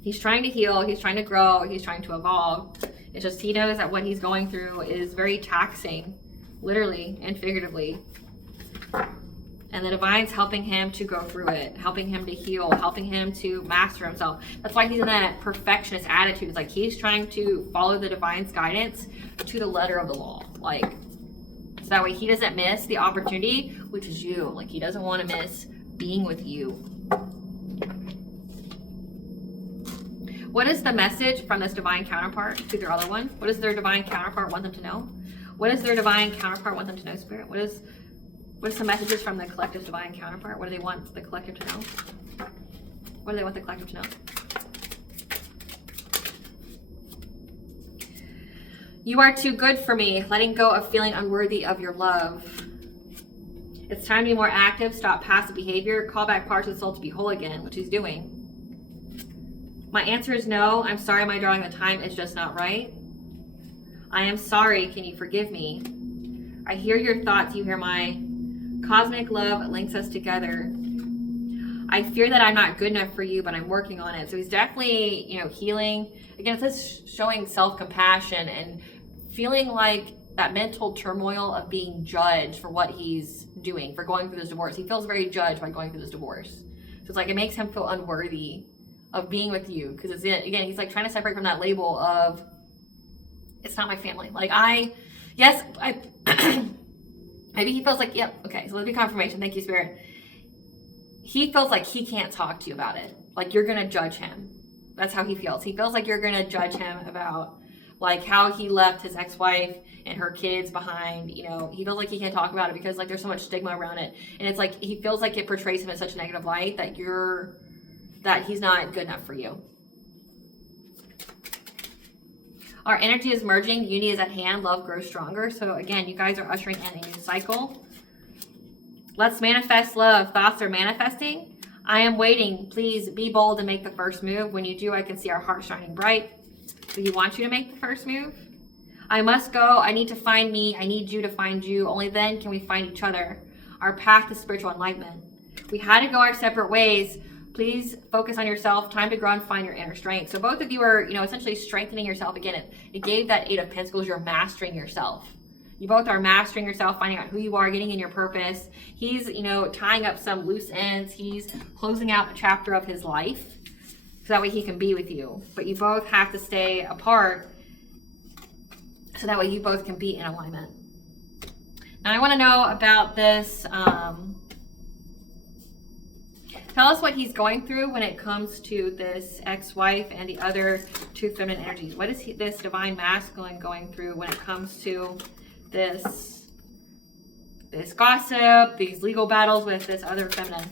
He's trying to heal, he's trying to grow, he's trying to evolve. It's just he knows that what he's going through is very taxing, literally and figuratively. And the divine's helping him to go through it, helping him to heal, helping him to master himself. That's why he's in that perfectionist attitude. It's like he's trying to follow the divine's guidance to the letter of the law. Like, so that way he doesn't miss the opportunity, which is you. Like he doesn't want to miss being with you. What is the message from this divine counterpart to their other one? What does their divine counterpart want them to know? What does their divine counterpart want them to know, Spirit? What is some messages from the collective divine counterpart? What do they want the collective to know? What do they want the collective to know? You are too good for me. Letting go of feeling unworthy of your love. It's time to be more active. Stop passive behavior. Call back parts of the soul to be whole again, which he's doing. My answer is no. I'm sorry, my darling. The time is just not right. I am sorry. Can you forgive me? I hear your thoughts. You hear my cosmic love links us together. I fear that I'm not good enough for you, but I'm working on it. So he's definitely, you know, healing. Again, it says showing self-compassion and feeling like that mental turmoil of being judged for what he's doing, for going through this divorce. He feels very judged by going through this divorce. So it's like it makes him feel unworthy of being with you, because it's again, he's like trying to separate from that label of it's not my family. Like maybe he feels like, yep, okay, so let's be confirmation. Thank you, Spirit. He feels like he can't talk to you about it. Like you're gonna judge him. That's how he feels. He feels like you're gonna judge him about like how he left his ex-wife and her kids behind. You know, he feels like he can't talk about it because like there's so much stigma around it, and it's like he feels like it portrays him in such a negative light that he's not good enough for you. Our energy is merging. Unity is at hand. Love grows stronger. So again, you guys are ushering in a new cycle. Let's manifest love. Thoughts are manifesting. I am waiting. Please be bold and make the first move. When you do, I can see our heart shining bright. So he wants you to make the first move. I must go. I need to find me. I need you to find you. Only then can we find each other. Our path to spiritual enlightenment. We had to go our separate ways. Please focus on yourself. Time to grow and find your inner strength. So both of you are, essentially strengthening yourself. Again, it gave that 8 of Pentacles. You're mastering yourself. You both are mastering yourself, finding out who you are, getting in your purpose. He's, tying up some loose ends. He's closing out a chapter of his life so that way he can be with you. But you both have to stay apart so that way you both can be in alignment. Now I want to know about this. Tell us what he's going through when it comes to this ex-wife and the other 2 feminine energies. What is this divine masculine going through when it comes to this gossip, these legal battles with this other feminine?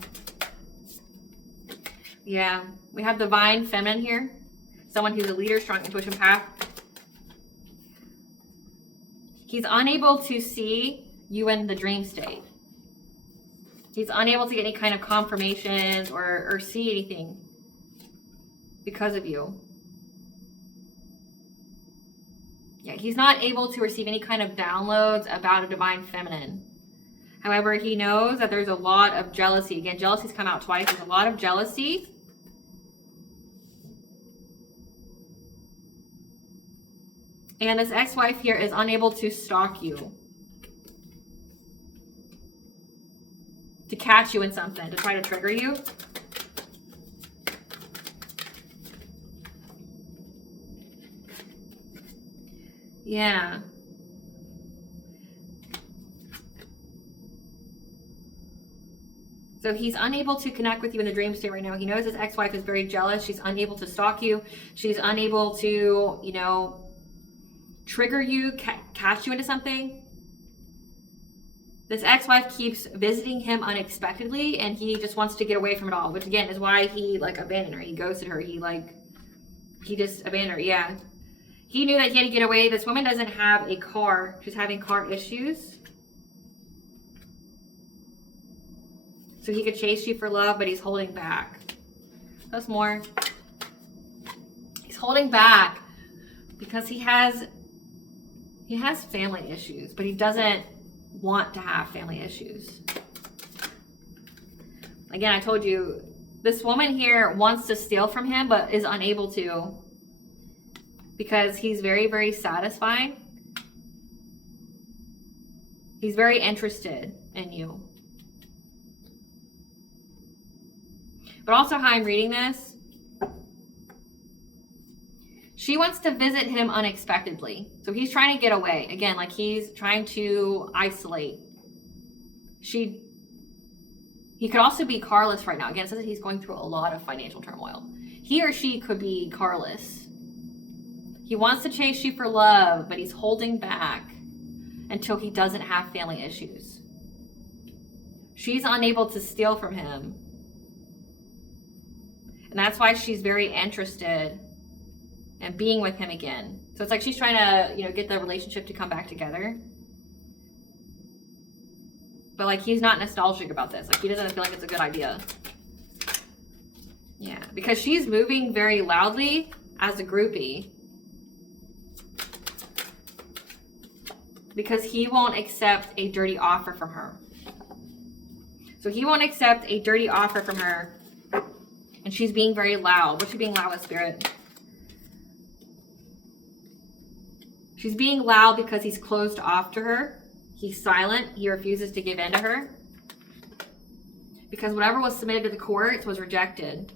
Yeah, we have divine feminine here. Someone who's a leader, strong intuition path. He's unable to see you in the dream state. He's unable to get any kind of confirmations or see anything because of you. Yeah, he's not able to receive any kind of downloads about a divine feminine. However, he knows that there's a lot of jealousy. Again, jealousy's come out twice. There's a lot of jealousy. And this ex-wife here is unable to stalk you. To catch you in something, to try to trigger you. Yeah. So he's unable to connect with you in the dream state right now. He knows his ex-wife is very jealous. She's unable to stalk you. She's unable to, trigger you, catch you into something. This ex-wife keeps visiting him unexpectedly, and he just wants to get away from it all, which again is why he abandoned her. He ghosted her. He just abandoned her. Yeah. He knew that he had to get away. This woman doesn't have a car. She's having car issues. So he could chase you for love, but he's holding back. That's more. He's holding back because he has family issues, but he doesn't want to have family issues. Again, I told you, this woman here wants to steal from him, but is unable to because he's very, very satisfying. He's very interested in you. But also how I'm reading this, she wants to visit him unexpectedly. So he's trying to get away. Again, he's trying to isolate. He could also be carless right now. Again, it says that he's going through a lot of financial turmoil. He or she could be carless. He wants to chase you for love, but he's holding back until he doesn't have family issues. She's unable to steal from him. And that's why she's very interested in being with him again. So it's she's trying to, get the relationship to come back together. But he's not nostalgic about this. He doesn't feel like it's a good idea. Yeah, because she's moving very loudly as a groupie. Because he won't accept a dirty offer from her. So he won't accept a dirty offer from her. And she's being very loud. What's she being loud with, Spirit? She's being loud because he's closed off to her. He's silent. He refuses to give in to her. Because whatever was submitted to the court was rejected.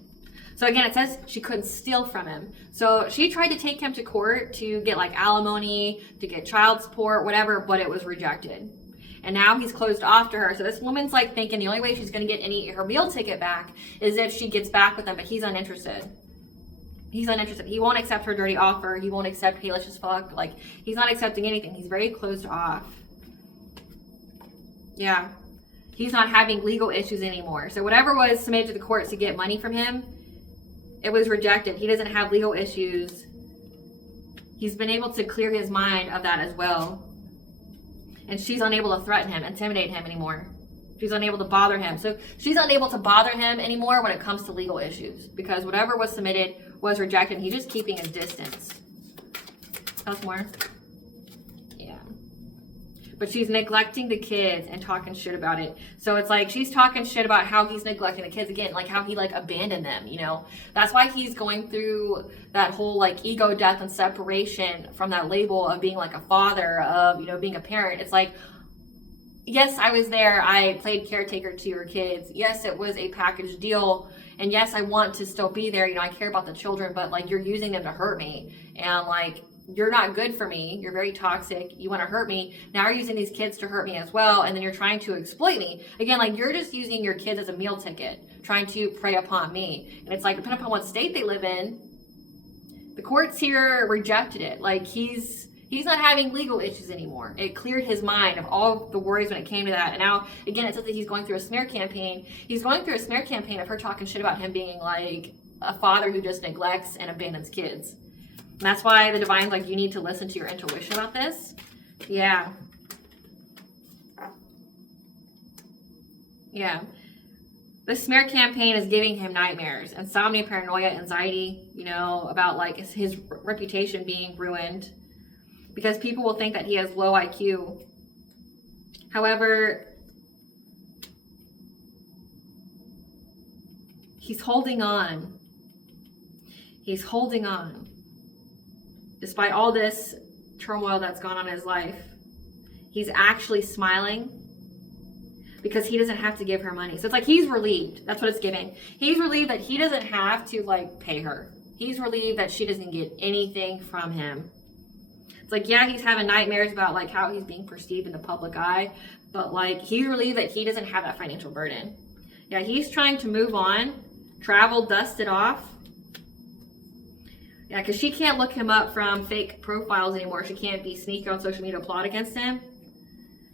So again, it says she couldn't steal from him. So she tried to take him to court to get alimony, to get child support, whatever, but it was rejected. And now he's closed off to her. So this woman's thinking the only way she's going to get her meal ticket back is if she gets back with him, but he's uninterested. He's uninterested. He won't accept her dirty offer. He won't accept, hey, let's just fuck. He's not accepting anything. He's very closed off. Yeah. He's not having legal issues anymore. So whatever was submitted to the courts to get money from him, it was rejected. He doesn't have legal issues. He's been able to clear his mind of that as well. And she's unable to threaten him, intimidate him anymore. She's unable to bother him. So she's unable to bother him anymore when it comes to legal issues. Because whatever was submitted was rejected. He's just keeping his distance. Tell us more. but she's neglecting the kids and talking shit about it. So it's like she's talking shit about how he's neglecting the kids again, like how he like abandoned them, you know. That's why he's going through that whole like ego death and separation from that label of being like a father, of, you know, being a parent. It's like, yes, I was there. I played caretaker to your kids. Yes, it was a package deal. And yes, I want to still be there. You know, I care about the children, but like you're using them to hurt me. And like, you're not good for me. You're very toxic. You want to hurt me. Now you're using these kids to hurt me as well. And then you're trying to exploit me. Again, like you're just using your kids as a meal ticket, trying to prey upon me. And it's like, depending upon what state they live in, the courts here rejected it. Like he's not having legal issues anymore. It cleared his mind of all the worries when it came to that. And now, again, it says that he's going through a smear campaign. He's going through a smear campaign of her talking shit about him being like a father who just neglects and abandons kids. And that's why the divine's like, you need to listen to your intuition about this. Yeah. Yeah. The smear campaign is giving him nightmares, insomnia, paranoia, anxiety, you know, about like his reputation being ruined, because people will think that he has low IQ. However, he's holding on. He's holding on. Despite all this turmoil that's gone on in his life, he's actually smiling because he doesn't have to give her money. So it's like he's relieved. That's what it's giving. He's relieved that he doesn't have to like pay her. He's relieved that she doesn't get anything from him. It's like, yeah, he's having nightmares about like how he's being perceived in the public eye, but like he's relieved that he doesn't have that financial burden. Yeah, he's trying to move on, travel, dust it off. Yeah, because she can't look him up from fake profiles anymore. She can't be sneaky on social media to plot against him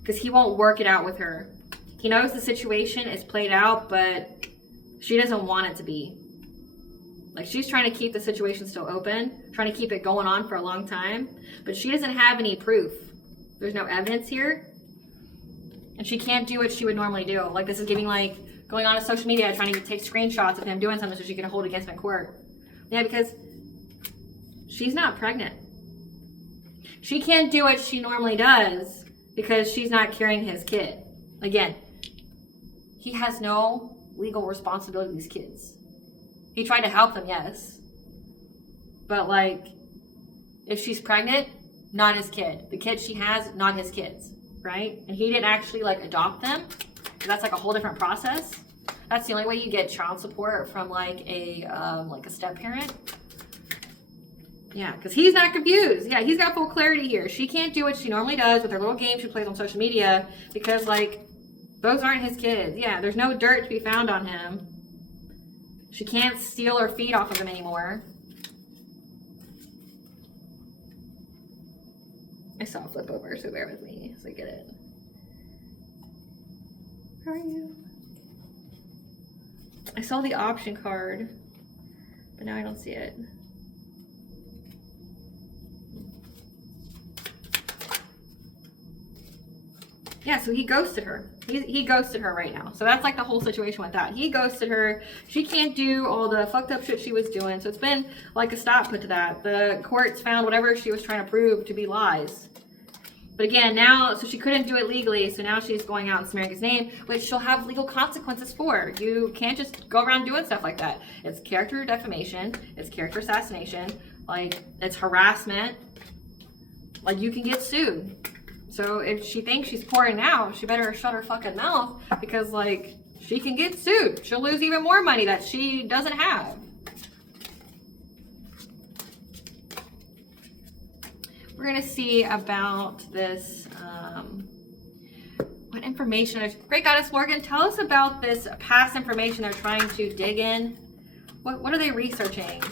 because he won't work it out with her. He knows the situation is played out, but she doesn't want it to be. Like she's trying to keep the situation still open, trying to keep it going on for a long time, but she doesn't have any proof. There's no evidence here. And she can't do what she would normally do. Like this is giving like going on to social media, trying to take screenshots of him doing something so she can hold against him in court. Yeah, because she's not pregnant. She can't do what she normally does because she's not carrying his kid. Again, he has no legal responsibility to these kids. He tried to help them, yes. But like, if she's pregnant, not his kid. The kid she has, not his kids, right? And he didn't actually like adopt them. That's like a whole different process. That's the only way you get child support from like a step parent. Yeah, because he's not confused. Yeah, he's got full clarity here. She can't do what she normally does with her little game she plays on social media because, like, those aren't his kids. Yeah, there's no dirt to be found on him. She can't steal or feed off of him anymore. I saw a flip over, so bear with me as I get it. Where are you? I saw the option card, but now I don't see it. Yeah, so he ghosted her. He ghosted her right now. So that's like the whole situation with that. He ghosted her. She can't do all the fucked up shit she was doing. So it's been like a stop put to that. The courts found whatever she was trying to prove to be lies. But again, now, so she couldn't do it legally. So now she's going out and smearing his name, which she'll have legal consequences for. You can't just go around doing stuff like that. It's character defamation. It's character assassination. Like, it's harassment. Like, you can get sued. So if she thinks she's pouring out, she better shut her fucking mouth because, like, she can get sued. She'll lose even more money that she doesn't have. We're going to see about this, what information. Great Goddess Morgan, tell us about this past information they're trying to dig in. What are they researching?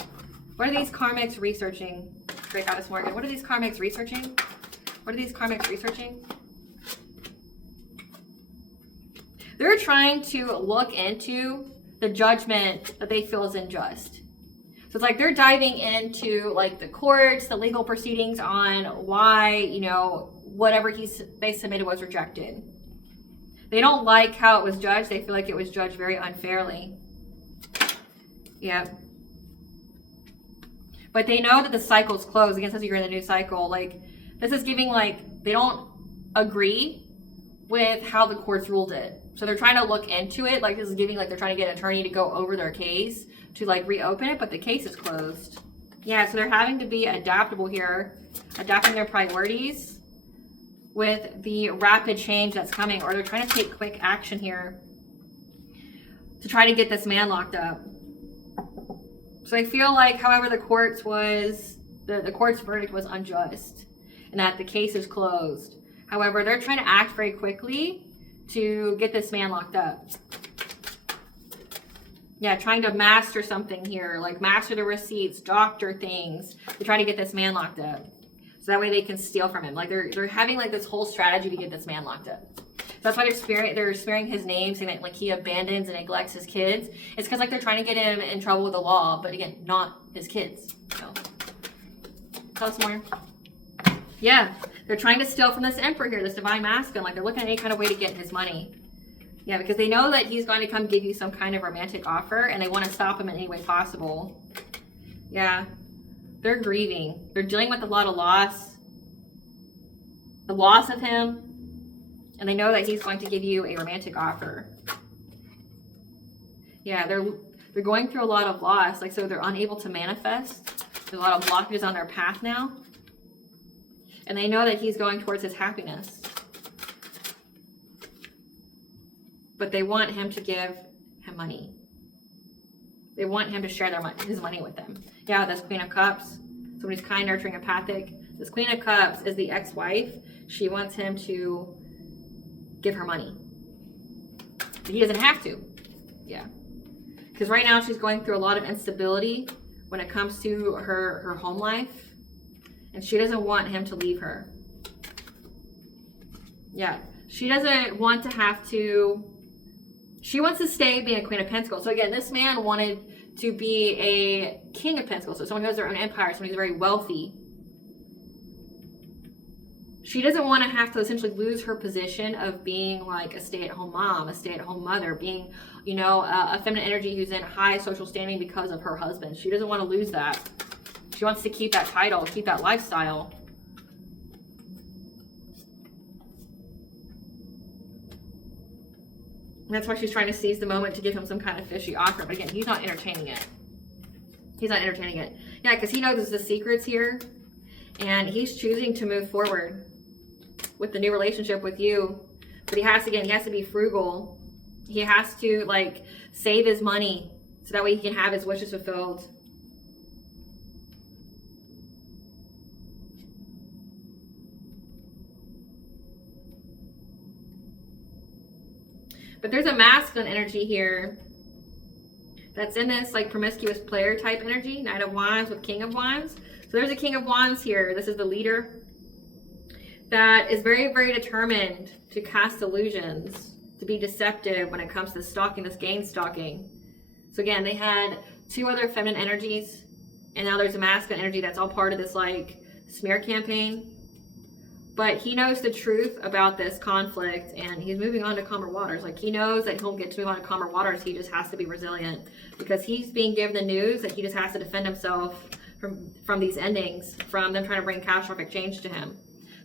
What are these karmics researching? Great Goddess Morgan, what are these karmics researching? What are these karmics researching? They're trying to look into the judgment that they feel is unjust. So it's like they're diving into like the courts, the legal proceedings on why, you know, whatever they submitted was rejected. They don't like how it was judged. They feel like it was judged very unfairly. Yeah. But they know that the cycle's closed. Again, it says you're in the new cycle. Like, this is giving, like, they don't agree with how the courts ruled it. So they're trying to look into it. Like, this is giving, like, they're trying to get an attorney to go over their case to, like, reopen it, but the case is closed. Yeah, so they're having to be adaptable here, adapting their priorities with the rapid change that's coming, or they're trying to take quick action here to try to get this man locked up. So I feel like, however, the court's verdict was unjust and that the case is closed. However, they're trying to act very quickly to get this man locked up. Yeah, trying to master something here, like master the receipts, doctor things, to try to get this man locked up. So that way they can steal from him. Like, they're having, like, this whole strategy to get this man locked up. So that's why they're sparing his name, saying that, like, he abandons and neglects his kids. It's because, like, they're trying to get him in trouble with the law, but again, not his kids. So, tell us more. Yeah, they're trying to steal from this emperor here, this divine masculine. Like, they're looking at any kind of way to get his money. Yeah, because they know that he's going to come give you some kind of romantic offer, and they want to stop him in any way possible. Yeah, they're grieving. They're dealing with a lot of loss. The loss of him. And they know that he's going to give you a romantic offer. Yeah, they're going through a lot of loss. Like, so they're unable to manifest. There's a lot of blockages on their path now. And they know that he's going towards his happiness. But they want him to give him money. They want him to share his money with them. Yeah, this Queen of Cups. Somebody's kind, nurturing, empathic. This Queen of Cups is the ex-wife. She wants him to give her money. But he doesn't have to. Yeah. Because right now she's going through a lot of instability when it comes to her home life. And she doesn't want him to leave her. Yeah. She doesn't want to have to... She wants to stay being a Queen of Pentacles. So again, this man wanted to be a King of Pentacles. So someone who has their own empire, someone who's very wealthy. She doesn't want to have to essentially lose her position of being like a stay-at-home mom, a stay-at-home mother, being, you know, a feminine energy who's in high social standing because of her husband. She doesn't want to lose that. She wants to keep that title, keep that lifestyle. And that's why she's trying to seize the moment to give him some kind of fishy offer. But again, he's not entertaining it. He's not entertaining it. Yeah, because he knows the secrets here. And he's choosing to move forward with the new relationship with you. But he has to be frugal. He has to, like, save his money so that way he can have his wishes fulfilled. But there's a masculine energy here that's in this, like, promiscuous player type energy. Knight of Wands with King of Wands. So there's a King of Wands here. This is the leader that is very, very determined to cast illusions, to be deceptive when it comes to stalking, this gain stalking. So again, they had two other feminine energies, and now there's a masculine energy that's all part of this, like, smear campaign. But he knows the truth about this conflict, and he's moving on to calmer waters. Like, he knows that he'll get to move on to calmer waters. He just has to be resilient because he's being given the news that he just has to defend himself from these endings, from them trying to bring catastrophic change to him.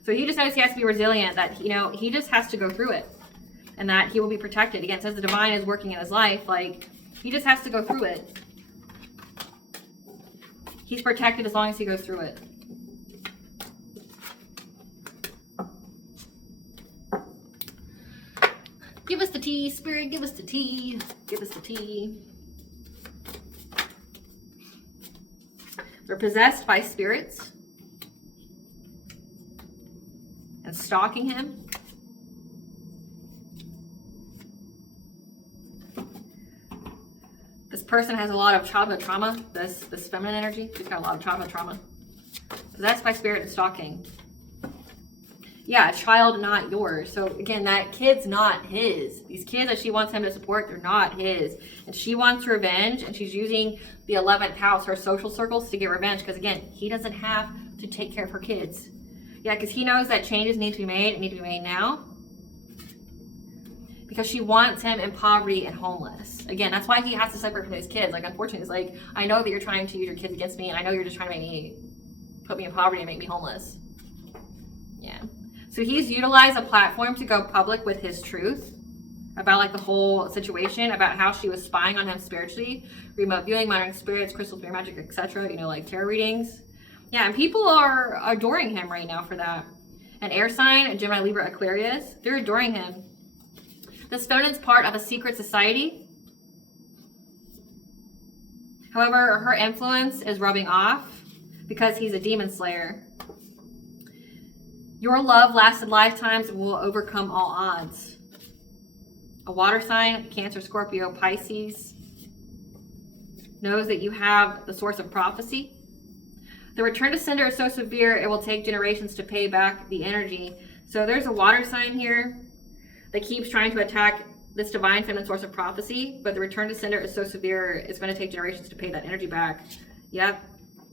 So he just knows he has to be resilient, that, you know, he just has to go through it and that he will be protected. Again, since the divine is working in his life, like, he just has to go through it. He's protected as long as he goes through it. Give us the tea, Spirit, give us the tea. Give us the tea. They're possessed by spirits and stalking him. This person has a lot of childhood trauma, this feminine energy. She's got a lot of childhood trauma. Possessed by spirit and stalking. Yeah, a child not yours. So again, that kid's not his. These kids that she wants him to support, they're not his. And she wants revenge, and she's using the 11th house, her social circles, to get revenge. Because again, he doesn't have to take care of her kids. Yeah, because he knows that changes need to be made and need to be made now. Because she wants him in poverty and homeless. Again, that's why he has to separate from his kids. Like, unfortunately, it's like, I know that you're trying to use your kids against me, and I know you're just trying to put me in poverty and make me homeless. Yeah. So he's utilized a platform to go public with his truth about like the whole situation, about how she was spying on him spiritually, remote viewing, monitoring spirits, crystal spirit magic, etc. You know, like tarot readings. Yeah, and people are adoring him right now for that. An air sign, a Gemini, Libra, Aquarius, they're adoring him. This feminine's part of a secret society. However, her influence is rubbing off because he's a demon slayer. Your love lasted lifetimes and will overcome all odds. A water sign, Cancer, Scorpio, Pisces, knows that you have the source of prophecy. The return to sender is so severe, it will take generations to pay back the energy. So there's a water sign here that keeps trying to attack this divine feminine source of prophecy, but the return to sender is so severe, it's going to take generations to pay that energy back. Yep,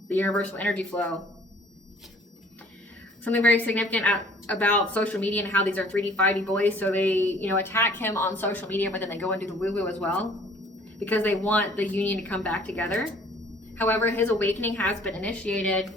the universal energy flow. Something very significant about social media and how these are 3D, 5D boys. So they, you know, attack him on social media, but then they go and do the woo-woo as well because they want the union to come back together. However, his awakening has been initiated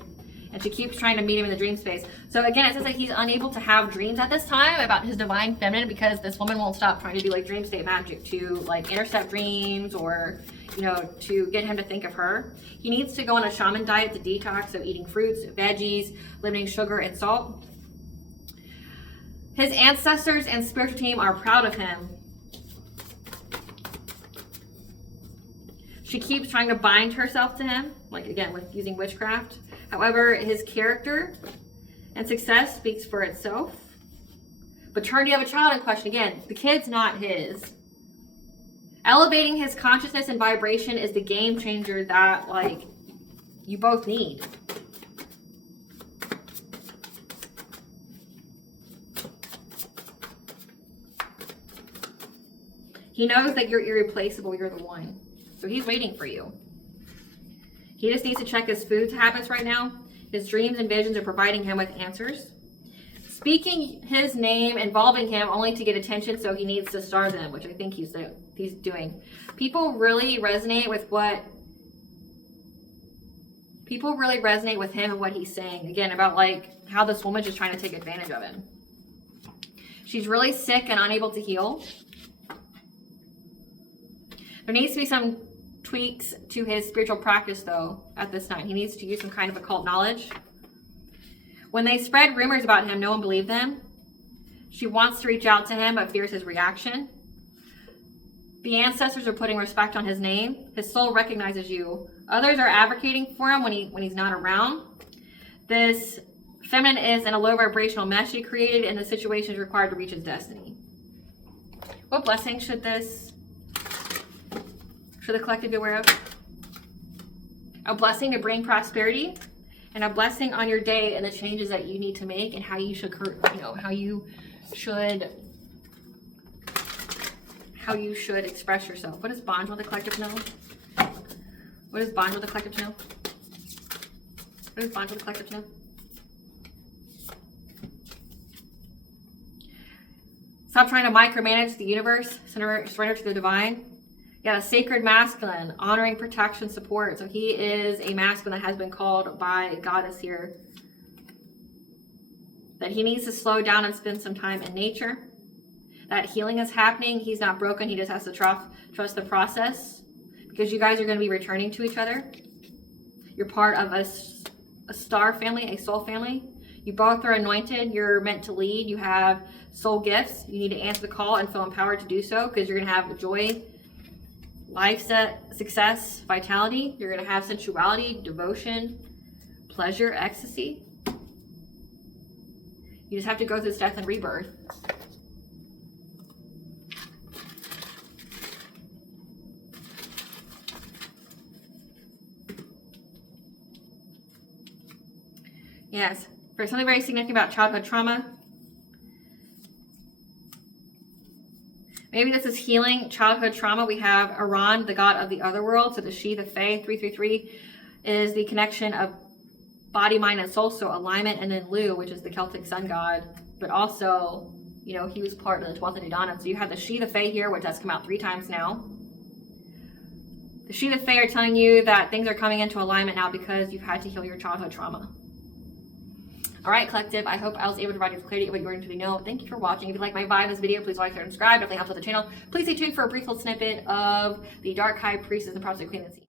and she keeps trying to meet him in the dream space. So again, it says that he's unable to have dreams at this time about his divine feminine because this woman won't stop trying to do like dream state magic to like intercept dreams or, you know, to get him to think of her. He needs to go on a shaman diet to detox, so eating fruits, veggies, limiting sugar and salt. His ancestors and spiritual team are proud of him. She keeps trying to bind herself to him, like again with using witchcraft. However, his character and success speaks for itself. Paternity of a child in question. Again, the kid's not his. Elevating his consciousness and vibration is the game changer that, like, you both need. He knows that you're irreplaceable, you're the one. So he's waiting for you. He just needs to check his food habits right now. His dreams and visions are providing him with answers. Speaking his name, involving him only to get attention, so he needs to star them, which I think he's doing. People really resonate with him and what he's saying. Again, about like how this woman's just trying to take advantage of him. She's really sick and unable to heal. There needs to be some tweaks to his spiritual practice though at this time. He needs to use some kind of occult knowledge. When they spread rumors about him, no one believed them. She wants to reach out to him but fears his reaction. The ancestors are putting respect on his name. His soul recognizes you. Others are advocating for him when he's not around. This feminine is in a low vibrational mesh he created, and the situation is required to reach his destiny. What blessings should the collective be aware of? A blessing to bring prosperity, and a blessing on your day and the changes that you need to make and how you should, how you should express yourself. What does bond with the collective know? What does bond with the collective know? What does bond with the collective know? Stop trying to micromanage the universe. Surrender to the divine. Yeah, a sacred masculine, honoring protection, support. So he is a masculine that has been called by a goddess here. That he needs to slow down and spend some time in nature. That healing is happening. He's not broken. He just has to trust the process. Because you guys are going to be returning to each other. You're part of a star family, a soul family. You both are anointed. You're meant to lead. You have soul gifts. You need to answer the call and feel empowered to do so. Because you're going to have joy, life, success, vitality. You're going to have sensuality, devotion, pleasure, ecstasy. You just have to go through this death and rebirth. Yes, for something very significant about childhood trauma. Maybe this is healing childhood trauma. We have Iran, the god of the other world. So the she, the fae, 333 is the connection of body, mind, and soul. So alignment. And then Lu, which is the Celtic sun god. But also, he was part of the 12th Nidanan. So you have the she, the fae here, which has come out 3 times now. The she, the fae are telling you that things are coming into alignment now because you've had to heal your childhood trauma. All right, collective, I hope I was able to provide you with clarity of what you're going to know. Thank you for watching. If you like my vibe, this video, please like, share, and subscribe. Definitely helps with the channel. Please stay tuned for a brief little snippet of the Dark High Priestess and Prophecy Queen of the Sea.